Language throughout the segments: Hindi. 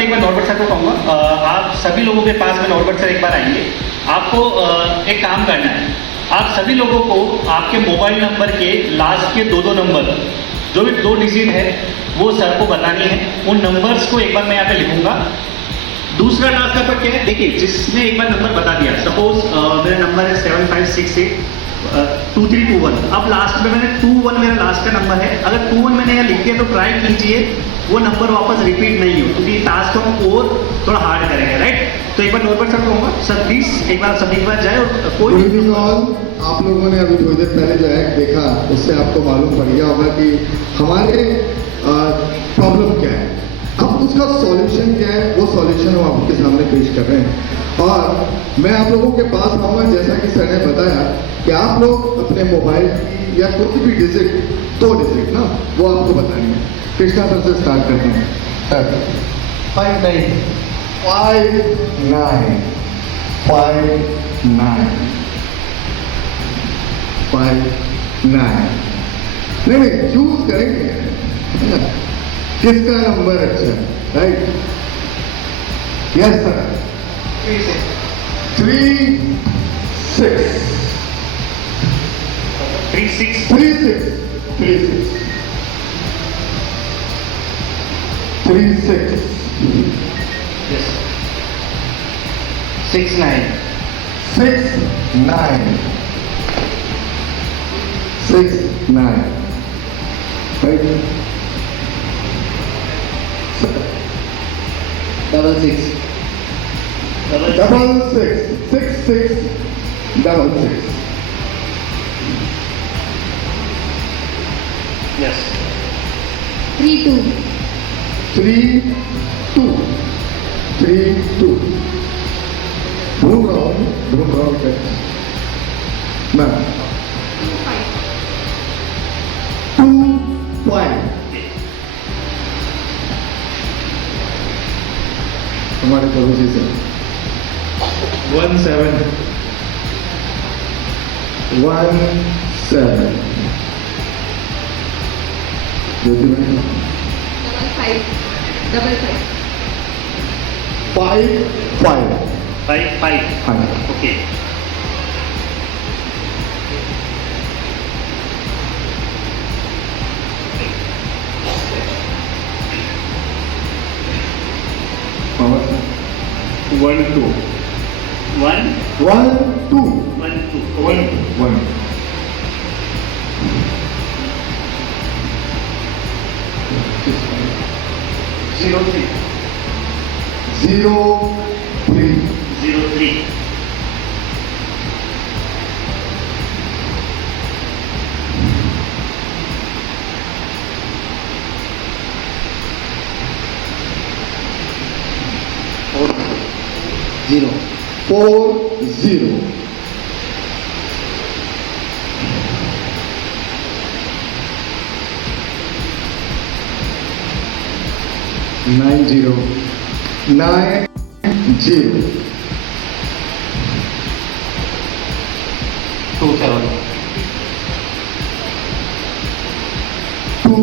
मैं एक बार नॉर्बर्ट सर को कहूँगा, आप सभी लोगों के पास में नॉर्बर्ट सर एक बार आएंगे। आपको एक काम करना है, आप सभी लोगों को आपके मोबाइल नंबर के लास्ट के दो नंबर, जो भी 2 डिजिट है, वो सर को बतानी है। उन नंबर्स को एक बार मैं यहाँ पे लिखूंगा। दूसरा टास्क आपका क्या है, देखिए जिसने एक बार नंबर बता दिया, सपोज मेरा नंबर है 75682321। अब लास्ट में मैंने 21 मेरा लास्ट का नंबर है, अगर 21 मैंने यहाँ लिख दिया तो ट्राई कीजिए वो नंबर वापस रिपीट नहीं हो, क्योंकि टास्क को हम और थोड़ा हार्ड करेंगे, राइट। तो एक बार नोटबुक सर कहूँगा, सर प्लीज एक बार सभी के पास जाए और कोई आप लोगों ने अभी थोड़ी देर पहले जो एक्ट देखा उससे आपको मालूम पड़ गया होगा कि हमारे प्रॉब्लम क्या है, अब उसका सॉल्यूशन क्या है, वो सॉल्यूशन हम आपके सामने पेश कर रहे हैं। और मैं आप लोगों के पास आऊँगा, जैसा कि सर ने बताया कि आप लोग अपने मोबाइल की या कोई भी डिजिट, 2 डिजिट ना, वो आपको बतानी है। कृष्णा सर से स्टार्ट करते हैं। सर 59 59 59 59 नहीं चूज करेंगे किसका नंबर अच्छा है, right. Yes sir 36 36 36 yes 69 69 right. 66 66 yes 32 32 ढूंढ रहा हूँ मैं 25 हमारे पड़ोसी से 17 ज्योति में 5 okay power 1 2 1 1 2 1 2 1 1 0 3 0 3 0 3 0 4 0 9 0 9 0 2 7 2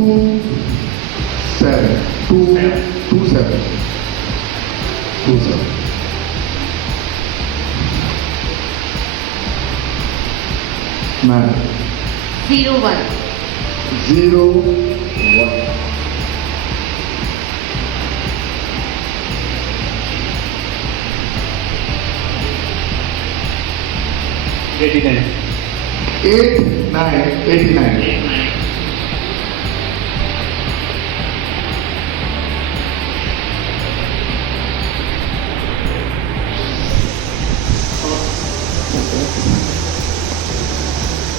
7 2 2 7 2 7 9 0 1 0 1 89 8 9 89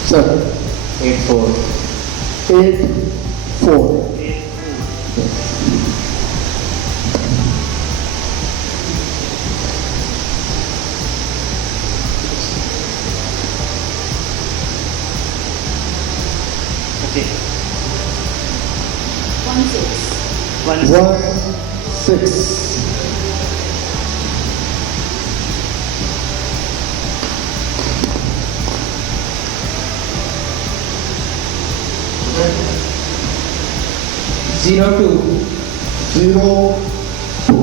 Sir, 8 4 8 4 okay 1 6 1 1 6 0 2 0 2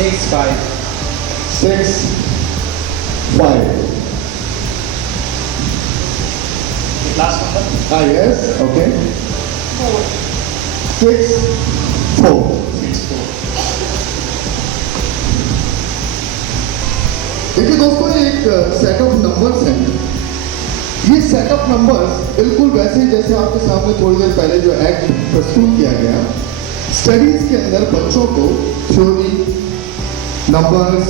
6 5 6 5. Last number Ah, yes, okay. 6 4. 6 4. देखिए दोस्तों, ये एक सेट ऑफ नंबर्स हैं। ये सेट ऑफ नंबर्स बिल्कुल वैसे ही जैसे आपके सामने थोड़ी देर पहले जो एक्ट प्रस्तुत किया गया। स्टडीज के अंदर बच्चों को थ्योरी, नंबर्स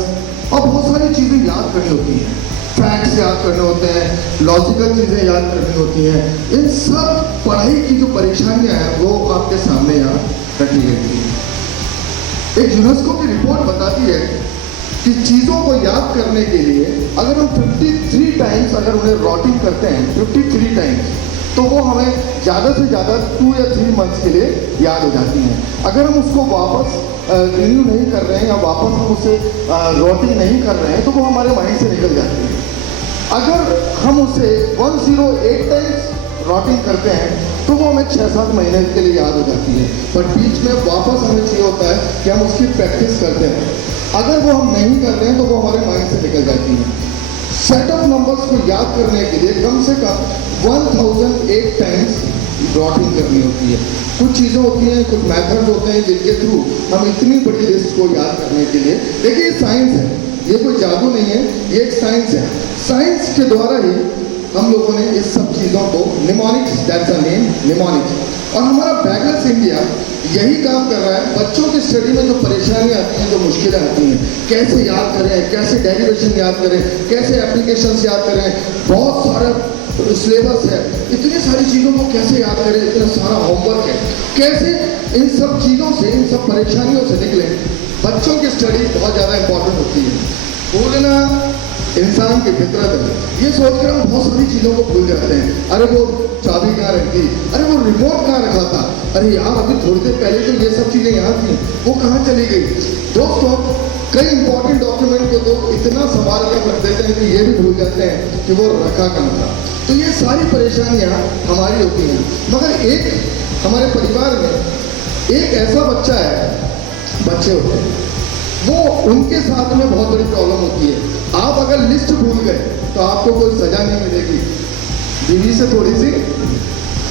और बहुत सारी चीजें याद करनी होती हैं। फैक्ट्स याद करने होते हैं, लॉजिकल चीजें याद करनी होती हैं। इन सब पढ़ाई की जो परेशानियां हैं वो आपके सामने यहाँ रखी गई थी। एक यूनेस्को की रिपोर्ट बताती है कि चीज़ों को याद करने के लिए अगर हम 53 टाइम्स अगर उन्हें रॉटिंग करते हैं, 53 टाइम्स, तो वो हमें ज़्यादा से ज़्यादा 2 या 3 मंथ्स के लिए याद हो जाती हैं। अगर हम उसको वापस रिन्यू नहीं कर रहे हैं या वापस हम उसे रॉटिंग नहीं कर रहे हैं तो वो हमारे माइंड से निकल जाती है। अगर हम उसे 108 टाइम्स रॉटिंग करते हैं तो वो हमें 6-7 महीने के लिए याद हो जाती है, पर बीच में वापस हमें चाहिए होता है कि हम उसकी प्रैक्टिस करते हैं। अगर वो हम नहीं कर रहे हैं तो वो हमारे माइंड से निकल जाती है। सेट ऑफ नंबर्स को याद करने के लिए कम से कम 1008 टाइम्स रॉटिंग करनी होती है। कुछ चीज़ें होती हैं, कुछ मेथड्स होते हैं जिनके थ्रू हम इतनी बड़ी लिस्ट को याद करने के लिए, देखिए ये साइंस है, ये कोई जादू नहीं है, ये एक साइंस है। साइंस के द्वारा ही हम लोगों ने इस सब चीज़ों को mnemonics, that's a name, mnemonics, और हमारा बैगलेस इंडिया यही काम कर रहा है। बच्चों की स्टडी में जो परेशानियां आती हैं, जो मुश्किलें आती हैं, कैसे याद करें, कैसे डेरिवेशन याद करें, कैसे एप्लीकेशंस याद करें, बहुत सारा सिलेबस है, इतनी सारी चीज़ों को कैसे याद करें, इतना सारा होमवर्क है, कैसे इन सब चीज़ों से, इन सब परेशानियों से निकले। बच्चों की स्टडी बहुत ज़्यादा इंपॉर्टेंट होती है। भूलना इंसान की फितरत है। ये सोचकर हम बहुत सारी चीज़ों को भूल जाते हैं। अरे वो चाबी कहाँ रखी, अरे वो रिमोट कहाँ रखा था, अरे यार अभी थोड़ी देर पहले तो ये सब चीज़ें यहाँ थी, वो कहाँ चली गई। दोस्तों, कई इंपॉर्टेंट डॉक्यूमेंट को तो इतना संभाल कर रख देते हैं कि ये भी भूल जाते हैं कि वो रखा कहाँ था। तो ये सारी परेशानियाँ हमारी होती हैं। मगर एक हमारे परिवार में एक ऐसा बच्चा है, बच्चे होते हैं, वो उनके साथ में बहुत बड़ी प्रॉब्लम होती है। आप अगर लिस्ट भूल गए तो आपको कोई सजा नहीं मिलेगी, बीवी से थोड़ी सी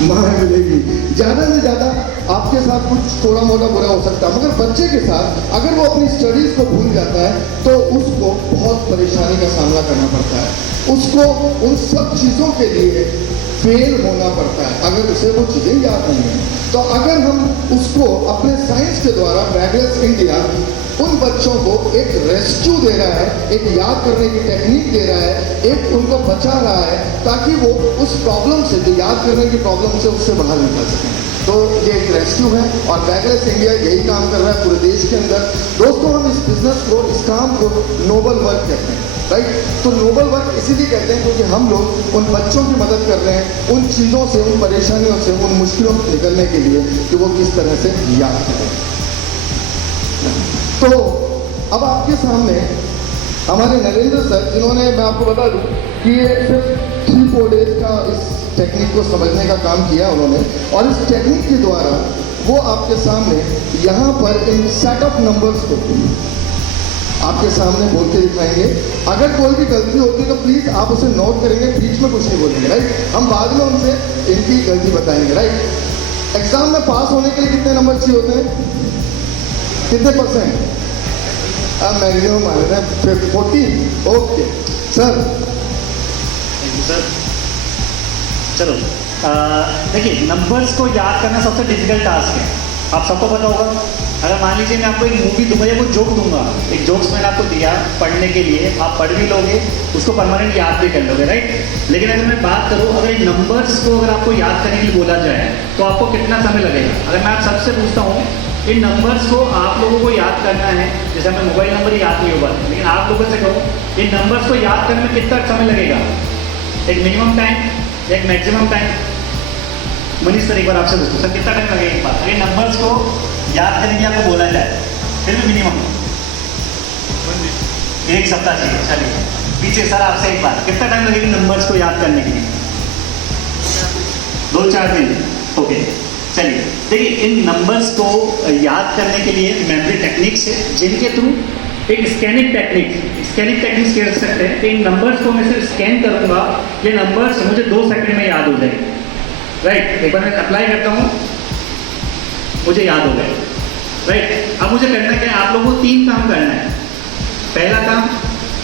मार मिलेगी, ज़्यादा से ज़्यादा आपके साथ कुछ थोड़ा मोटा बुरा हो सकता है। मगर बच्चे के साथ अगर वो अपनी स्टडीज़ को भूल जाता है तो उसको बहुत परेशानी का सामना करना पड़ता है। उसको उन सब चीज़ों के लिए फेल होना पड़ता है अगर उसे वो चीज़ें याद नहीं है। तो अगर हम उसको अपने साइंस के द्वारा बैगलेस इंडिया उन बच्चों को एक रेस्क्यू दे रहा है, एक याद करने की टेक्निक दे रहा है, एक उनको बचा रहा है ताकि वो उस प्रॉब्लम से, जो याद करने की प्रॉब्लम से, उससे बाहर निकल सकें। तो ये एक रेस्क्यू है और बैगलेस इंडिया यही काम कर रहा है पूरे देश के अंदर। दोस्तों, हम इस बिजनेस को, इस काम को नोबल वर्क कहते हैं, राइट। तो नोबल वर्क इसीलिए कहते हैं क्योंकि हम लोग उन बच्चों की मदद कर रहे हैं उन चीज़ों से, उन परेशानियों से, उन मुश्किलों से निकलने के लिए कि वो किस तरह से याद करें। तो अब आपके सामने हमारे नरेंद्र सर, जिन्होंने, मैं आपको बता दूं कि ये सिर्फ 3-4 डेज का इस टेक्निक को समझने का काम किया उन्होंने, और इस टेक्निक के द्वारा वो आपके सामने यहाँ पर इन सेट ऑफ नंबर्स को आपके सामने बोल के दिखाएंगे। अगर कोई भी गलती होती है तो प्लीज़ आप उसे नोट करेंगे, बीच में कुछ नहीं बोलेंगे, राइट। हम बाद में उनसे इनकी गलती बताएंगे, राइट। एग्जाम में पास होने के लिए कितने नंबर चाहिए होते हैं, कितने %? अब मैक्सिमम मान रहे हैं 40। Okay sir. Thank you sir. चलो, देखिए, नंबर्स को याद करना सबसे डिफिकल्ट टास्क है, आप सबको पता होगा। अगर मान लीजिए मैं आपको एक मूवी दूंगा या कोई जोक दूंगा, एक जोक्स मैंने आपको दिया पढ़ने के लिए, आप पढ़ भी लोगे, उसको परमानेंट याद भी कर लोगे, राइट। लेकिन अगर मैं बात करूँ, अगर इन नंबर्स को अगर आपको याद करने के लिए बोला जाए तो आपको कितना समय लगेगा? अगर मैं आप सबसे पूछता हूँ, इन नंबर्स को आप लोगों को याद करना है, जैसे हमें मोबाइल नंबर ही याद नहीं होगा, लेकिन आप लोगों से कहूँ, इन नंबर्स को याद करने में कितना समय लगेगा? एक मिनिमम टाइम, एक मैक्सिमम टाइम? मनीष सर, एक बार आपसे पूछो सर, कितना टाइम लगेगा एक बार अगर नंबर्स को याद करने के लिए आपको बोला जाए? फिर भी मिनिमम 1 सप्ताह चाहिए। चलिए पीछे सर, आपसे एक बार, कितना टाइम लगेगा नंबर्स को याद करने के लिए? 2-4 दिन। ओके, चलिए देखिए, इन नंबर्स को याद करने के लिए मेमोरी टेक्निक्स है जिनके थ्रू एक स्कैनिंग टेक्निक्स कह सकते हैं। इन नंबर्स को मैं सिर्फ स्कैन करूंगा, ये नंबर्स मुझे 2 सेकंड में याद हो जाएंगे। राइट, एक बार मैं अप्लाई करता हूँ, मुझे याद हो गए। राइट, अब मुझे करना क्या है, आप लोगों को 3 काम करना है। पहला काम,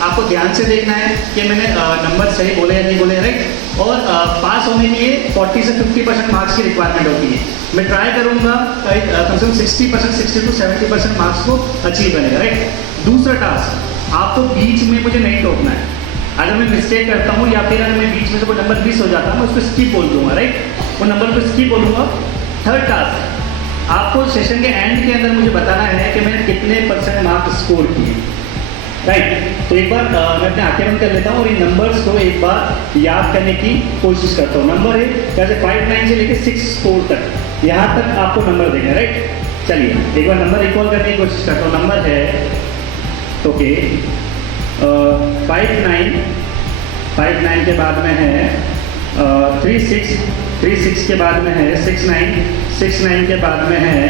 आपको ध्यान से देखना है कि मैंने नंबर सही बोले या नहीं बोले। राइट, और पास होने के लिए 40 से 50% मार्क्स की रिक्वायरमेंट होती है। मैं ट्राई करूंगा कम से कम 60%, 60 to 70% मार्क्स को अचीव करने। राइट, दूसरा टास्क, आपको बीच में मुझे नहीं टोकना है। अगर मैं मिस्टेक करता हूँ या फिर अगर मैं बीच में से कोई नंबर मिस हो जाता है, मैं उसको स्किप बोल दूंगा। राइट, वो नंबर को स्किप बोलूँगा। थर्ड टास्क, आपको सेशन के एंड के अंदर मुझे बताना है कि मैंने कितने % मार्क्स स्कोर किए। राइट, तो एक बार मैं अपने आंखें बंद कर लेता हूँ और इन नंबर्स को एक बार याद करने की कोशिश करता हूँ। नंबर है जैसे 5, 9 से लेकर 6 4 तक, यहाँ तक आपको नंबर देना है। राइट, चलिए एक बार नंबर रिकॉल करने की कोशिश करता हूँ। नंबर है ओके 5 9 के बाद में है 3 6 के बाद में है 6 9 के बाद में है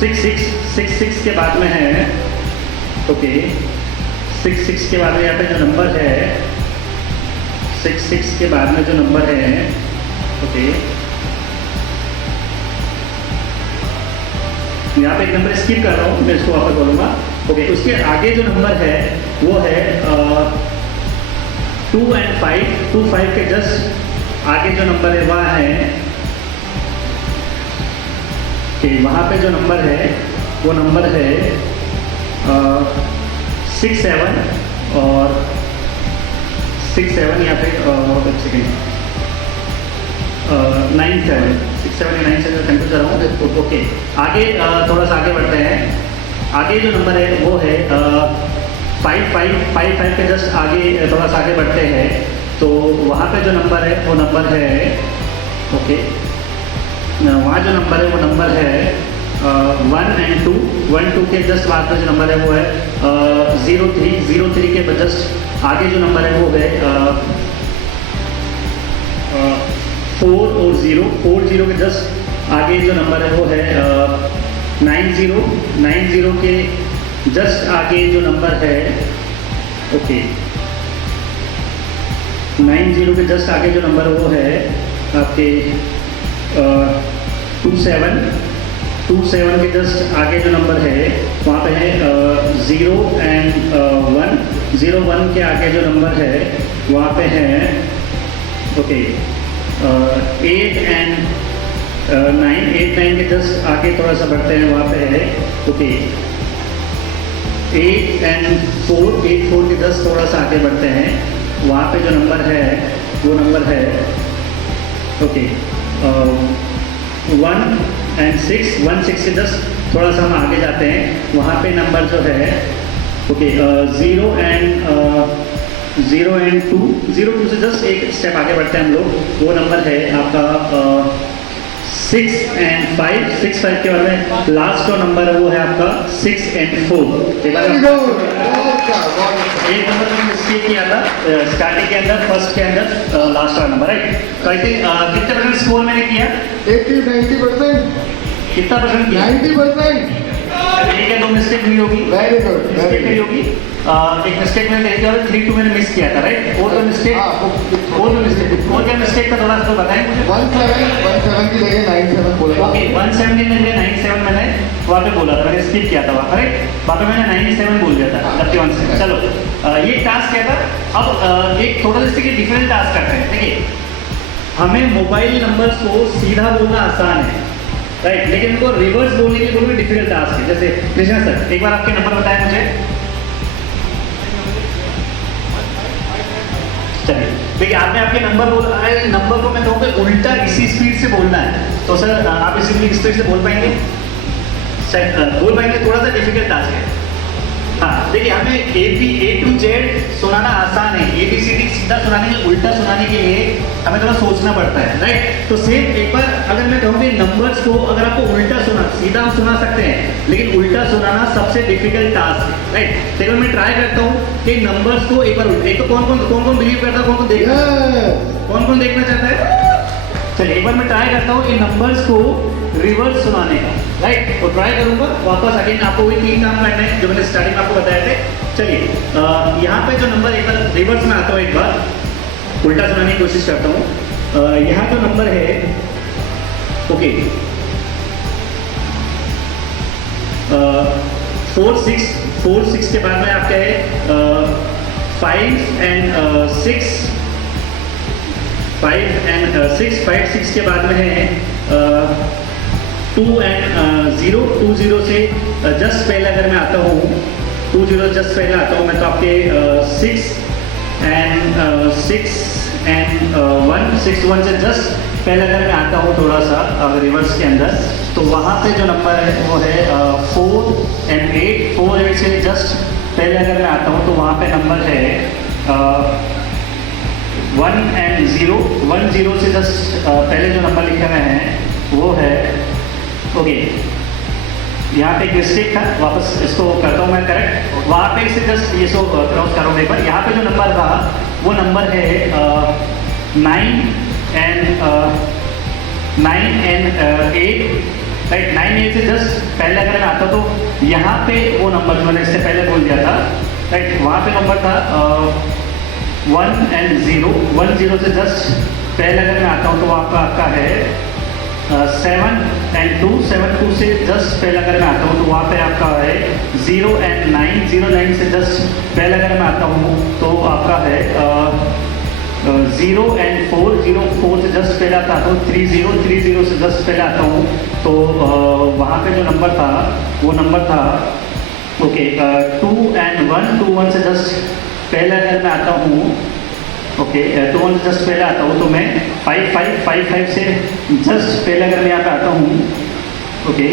6 6 के बाद में है ओके 6 के बाद में यहाँ पे जो नंबर है 6 के बाद में जो नंबर है ओके, यहाँ पे एक नंबर स्किप कर रहा हूँ, मैं इसको वापस बोलूँगा। ओके, उसके आगे जो नंबर है वो है 2 and 5, 2 5 के जस्ट आगे जो नंबर है वह है कि वहाँ पे जो नंबर है वो नंबर है 6 7 और 6 7 या फिर 9 7 6 7 या 9 7 कंफ्यूज कर रहा हूँ। ओके, आगे थोड़ा सा आगे बढ़ते हैं। आगे जो नंबर है वो है 5 के जस्ट आगे थोड़ा सा आगे बढ़ते हैं, तो वहाँ पे जो नंबर है वो नंबर है ओके, वहाँ जो नंबर है वो नंबर है 1 and 2, 1 2 के जस्ट बाद में जो नंबर है वो है 0 3 के जस्ट आगे जो नंबर है वो है 4 और 0 के जस्ट आगे जो नंबर है वो है 9 0 के जस्ट आगे जो नंबर है ओके 9 0 के जस्ट आगे जो नंबर वो है आपके 2 7 के जस्ट आगे जो नंबर है वहाँ पे है 0 and 1, 0 1 के आगे जो नंबर है वहाँ पे है ओके 8 and 9 के जस्ट आगे थोड़ा सा बढ़ते हैं, वहाँ पे है ओके 8 and 4 के जस्ट थोड़ा सा आगे बढ़ते हैं, वहाँ पे जो नंबर है वो नंबर है ओके 1 and 6 के जस्ट थोड़ा सा हम आगे जाते हैं, वहाँ पे नंबर जो है ओके 0 and 2 से जस्ट एक स्टेप आगे बढ़ते हैं हम लोग, वो नंबर है आपका 6 and 5 के बाद में लास्ट जो नंबर है वो है आपका 6 and 4। एक नंबर मैंने मिस्टेक किया था स्टार्टिंग के अंदर, फर्स्ट के अंदर लास्ट वाला नंबर है। तो आई थिंक कितने % स्कोर मैंने किया? 80-90%, कितना % किया? 90%। ठीक है, 2 मिस्टेक हुई होगी, वेरी गुड, मिस्टेक हुई होगी। एक मिस्टेक मैंने देखी और 3 2 मैंने मिस किया था। राइट, और क्या मिस्टेक था थोड़ा सा तो बताएं मुझे। 17 की जगह 97 बोला। ओके, 170 में 97 मैंने वहाँ पे बोला था, मैंने स्किप किया था वहाँ पर। वहाँ पे मैंने 97 बोल दिया था जबकि 170। चलो, ये टास्क क्या था। अब एक थोड़ा जैसे कि डिफरेंट टास्क करते हैं। देखिए, हमें मोबाइल नंबर्स को सीधा बोलना आसान है, राइट, लेकिन इनको रिवर्स बोलने के लिए बहुत डिफिकल्ट टास्क है। जैसे कृष्णा सर, एक बार आपके नंबर बताएं मुझे। चलिए, देखिए आपने आपके नंबर बोला है, नंबर को मैं कहूँगा उल्टा इसी स्पीड से बोलना है, तो सर आप इसी स्पीड से बोल पाएंगे? बोल पाएंगे? थोड़ा सा डिफिकल्ट टास्क है। हाँ, देखिए हमें A to Z सुनाना आसान है, ABCD सीधा सुनाने के लिए, उल्टा सुनाने के लिए हमें थोड़ा सोचना पड़ता है, राइट। तो सेम एक बार अगर मैं कहूँ कि नंबर्स को अगर आपको उल्टा सुना, सीधा हम सुना सकते हैं लेकिन उल्टा सुनाना सबसे डिफिकल्ट टास्क है, राइट। तो मैं ट्राई करता हूँ कि नंबर्स को एक बार उल्टा, एक तो कौन बिलीव करता है, कौन देखना देखना चाहता है। चलिए एक बार मैं ट्राई करता हूँ इन नंबर्स को रिवर्स सुनाने का। राइट, तो ट्राई करूंगा वापस अगेन आपको वही 3 काम करने हैं जो मैंने स्टार्टिंग में आपको बताए थे। चलिए यहाँ पे जो नंबर एक बार रिवर्स में आता हूँ, एक बार उल्टा सुनाने की कोशिश करता हूँ। यहाँ जो नंबर है, ओके, 4 6 के बाद में आपका है 5 and 6, 5 6 के बाद में है 2 and 0, 2 0 से जस्ट पहले अगर मैं आता हूँ, 2 0 जस्ट पहले आता हूँ मैं, तो आपके 6 and 1, 6 1 से जस्ट पहले अगर मैं आता हूँ थोड़ा सा रिवर्स के अंदर, तो वहाँ पे जो नंबर है वो है 4 and 8, 4 8 से जस्ट पहले अगर मैं आता हूँ तो वहाँ पे नंबर है 1 and 0, 1 0 से जस्ट पहले जो नंबर लिखे हुए हैं वो है, ओके, यहाँ पे एक मिस्टेक था, वापस इसको करता हूँ मैं करेक्ट। वहाँ पे इसे जस्ट ये सो क्रॉस करो एक बार। यहाँ पे जो नंबर था वो नंबर है 9 and 8, राइट। 9 8 से जस्ट पहले अगर मैं आता तो यहाँ पे वो नंबर जो मैंने इससे पहले बोल दिया था, राइट, वहाँ पे नंबर था 1 and 0, 1 0 से जस्ट पहले अगर मैं आता हूँ तो वहाँ पर आपका है 7 and 2, 7 2 से जस्ट पहले अगर मैं आता हूँ तो वहाँ पे आपका है 0 and 9, 0 9 से जस्ट पहले अगर मैं आता हूँ तो आपका है 0 and 4, 0 4 से जस्ट पहले आता हूँ 3 0, 3 0 से जस्ट पहले आता हूँ तो वहाँ पे जो नंबर था वो नंबर था, ओके, 2 and 1, 2 1 से जस्ट पहले अगर मैं आता हूँ, ओके, 2 1 से जस्ट पहले आता हूँ तो मैं 5 5 5 5 से जस्ट पहले अगर मैं यहाँ पे आता हूँ, ओके,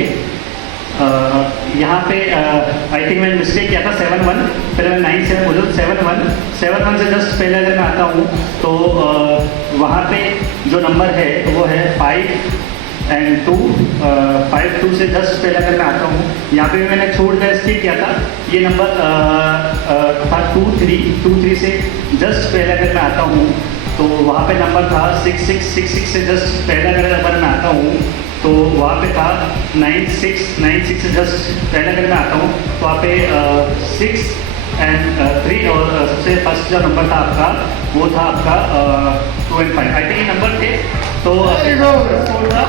यहाँ पे आई थिंक मैंने मिस्टेक किया था 7 1, पहले मैं 9 7 बोलूँ, 7 1 से जस्ट पहले अगर मैं आता हूँ तो वहाँ पे जो नंबर है वो है 5 and 2, 5 2 से जस्ट पहले अगर मैं आता हूँ, यहाँ पे भी मैंने छोड़ कर स्किप किया था, ये नंबर था 2 3 से जस्ट पहले अगर मैं आता हूँ तो वहाँ पे नंबर था 6 6 6 6 से जस्ट पहले अगर मैं आता हूँ तो वहाँ पे था 9 6 से जस्ट पहले अगर मैं आता हूँ तो वहाँ पे 6 and 3 और सबसे फर्स्ट जो नंबर था आपका वो था आपका 2 and 5, आई थिंक ये नंबर थे। तो स्कोर था,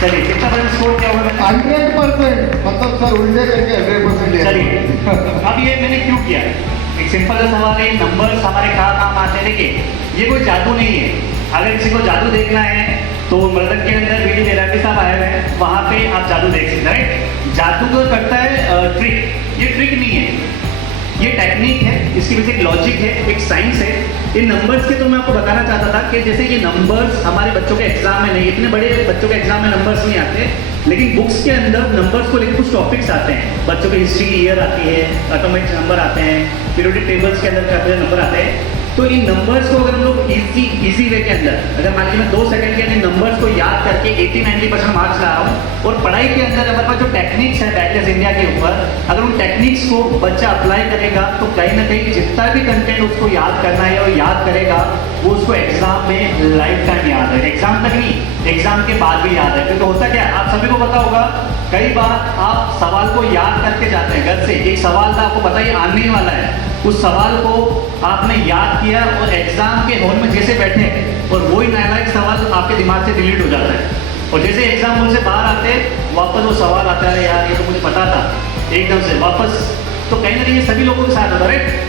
चलिए कितना बड़ा स्कोर क्या होगा? 100%, मतलब सर उल्टे करके 100% चलिए अब ये मैंने क्यों किया, एक सिंपल सा सवाल है, नंबर्स हमारे कहाँ काम आते हैं। देखिए ये कोई जादू नहीं है, अगर किसी को जादू देखना है तो मृदक के अंदर वीडी थेरेपी साहब आए हुए हैं, वहाँ पे आप जादू देख सकते हैं, राइट। जादू तो करता है ट्रिक, ये ट्रिक नहीं है, ये टेक्निक है, इसके पीछे एक लॉजिक है, एक साइंस है। इन नंबर्स के तो मैं आपको बताना चाहता था कि जैसे ये नंबर्स हमारे बच्चों के एग्जाम में नहीं, इतने बड़े बच्चों के एग्जाम में नंबर्स नहीं आते, लेकिन बुक्स के अंदर नंबर्स को लेकर कुछ टॉपिक्स आते हैं। बच्चों की हिस्ट्री की ईयर आती है, ऑटोमेटिक नंबर आते हैं, पीरियोडिक टेबल्स के अंदर काफी नंबर आते हैं। तो इन नंबर्स को अगर हम लोग इजी वे के अंदर, अगर मान लीजिए मैं 2 सेकंड के अंदर नंबर्स को याद करके 80-90% मार्क्स ला रहा हूँ, और पढ़ाई के अंदर हमारे पास जो टेक्निक्स है बैचलर्स इंडिया के ऊपर, अगर उन टेक्निक्स को बच्चा अप्लाई करेगा तो कहीं ना कहीं जितना भी कंटेंट उसको याद करना है और याद करेगा वो उसको एग्जाम में लाइफ टाइम याद है, एग्जाम तक नहीं, एग्जाम के बाद भी याद है। क्योंकि होता क्या है, आप सभी को पता होगा, कई बार आप सवाल को याद करके जाते हैं घर से, एक सवाल था आपको पता ही आने ही वाला है, उस सवाल को आपने याद किया और एग्जाम के हॉल में जैसे बैठे और वही नालायक सवाल आपके दिमाग से डिलीट हो जाता है, और जैसे एग्जाम हॉल से बाहर आते वापस वो सवाल आता है, यार ये तो मुझे पता था, एकदम से वापस। तो कहीं ना कहीं सभी लोगों के साथ होता है, राइट।